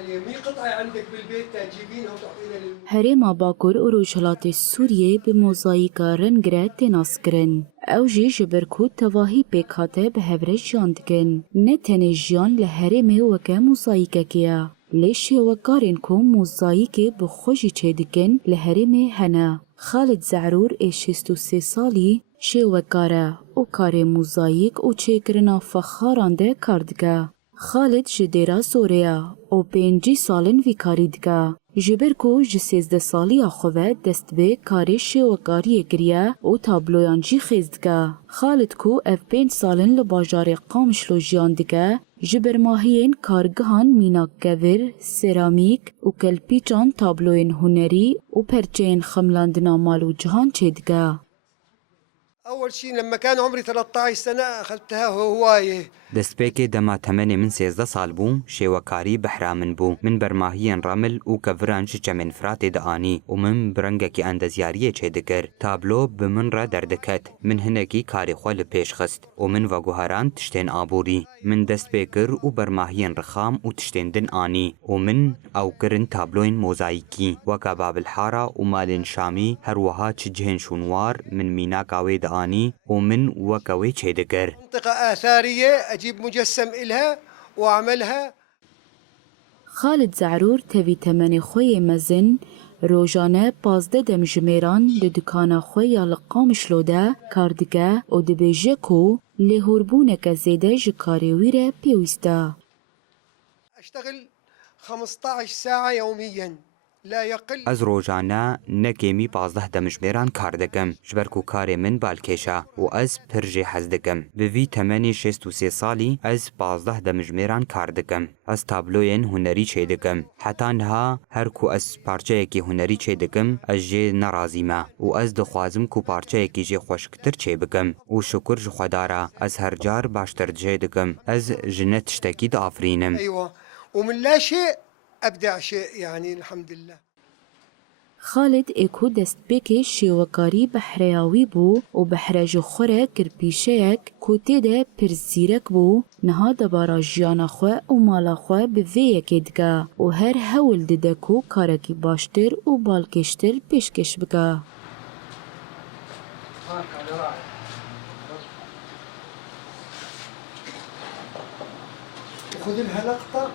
مي قطعة عندك بالبيت تجيبينها وتعطينا هرێما باکوور û Rojhilatê Sûriyê bi mozayîka ring re tê naskirin. Ew jî ji ber ku tevahî pêk hate bi hev re jiyan dikin. Ne tenê jiyan li herêmê weke mozayîkekê ye. Lê şêwekarên ku mozayîkê bi xwe jî çêdikin li herêmê hene. Xalid Ze'rûr ê 63 salî şêwekar e û karê mozayîk û çêkirina fexaran de kar dike. Xalid ji dêra Sorê ye û 5 salin vî karî dike. Ji ber ku ji 13 saliya xwe ve dest bi karê şêwekariyê kiriye û tabloyan jî xêz dike. Xalid ku ev 5 salin li bajarê Qamişlo jiyan dike, ji ber mahiyên kargihan mînak kevir, seramîk û kelpîçan tabloyên hunerî û perçeyên xemlandina mal û cihan çêdike. أول شيء لما كان عمري 13 سنة أخذتها هواية. دەستپێکێ دەما تەمەنێ من 13 ساڵ بوو شێوەکاری بەحرا من بوو من بەرماهیەن ڕەمل و کەڤران ji çemên Firatê dianî û min bi rengekî endeziyariyê çêdikir tablo bi min re derdiket min hinekî karê xwe li pêş xist û min veguheran tiştên aborî min dest pê kir û bermahiyên rixam û tiştên din anî û min ew kirin tabloyên mozayîkî weka Babilhara û malên Şamî her wiha çi cihên şûnwar min mînaka wê dianî û min weka wê çêdikir. منطقة آثارية أجيب مجسم إلها وأعملها. Xalid Ze'rûr tevî temenê xwe yê mezin, rojane 15 demjimêran li dukana xwe ya li Qamişlo de kar dike û dibêje ku lêhûrbûneke zêde ji karê wî re pêwîst e. أشتغل 15 ساعة يوميا لا يقل. Ez rojane nekêmî 15 demjimêran kar dikim ji ber ku karê min balkêş e û ez pir jê hez dikim. Bi vî temenê 63 salî ez 15 demjimêran kar dikim. Ez tabloyên hunerî çêdikim. Heta niha her ku ez parçeyekî hunerî çêdikim ez jê nerazî me û ez dixwazim ku parçeyekî jê xweşktir çê bikim û şukur ji Xweda re ez her car baştir jê dikim. Ez ji ne tiştekî diafirînim. أيوة ومن لا شيء أبدع شيء يعني الحمد لله. Xalid ê ku destpêkê şêwekarî behreya wî bû û behre ji xwe re kir pîşeyek ku tê de pir zîrek bû, niha debara jiyana xwe û mala xwe bi vê yekê dike û her hewil dide ku karekî baştir û balkêştir pêşkêş bike. خذ لها لقطة.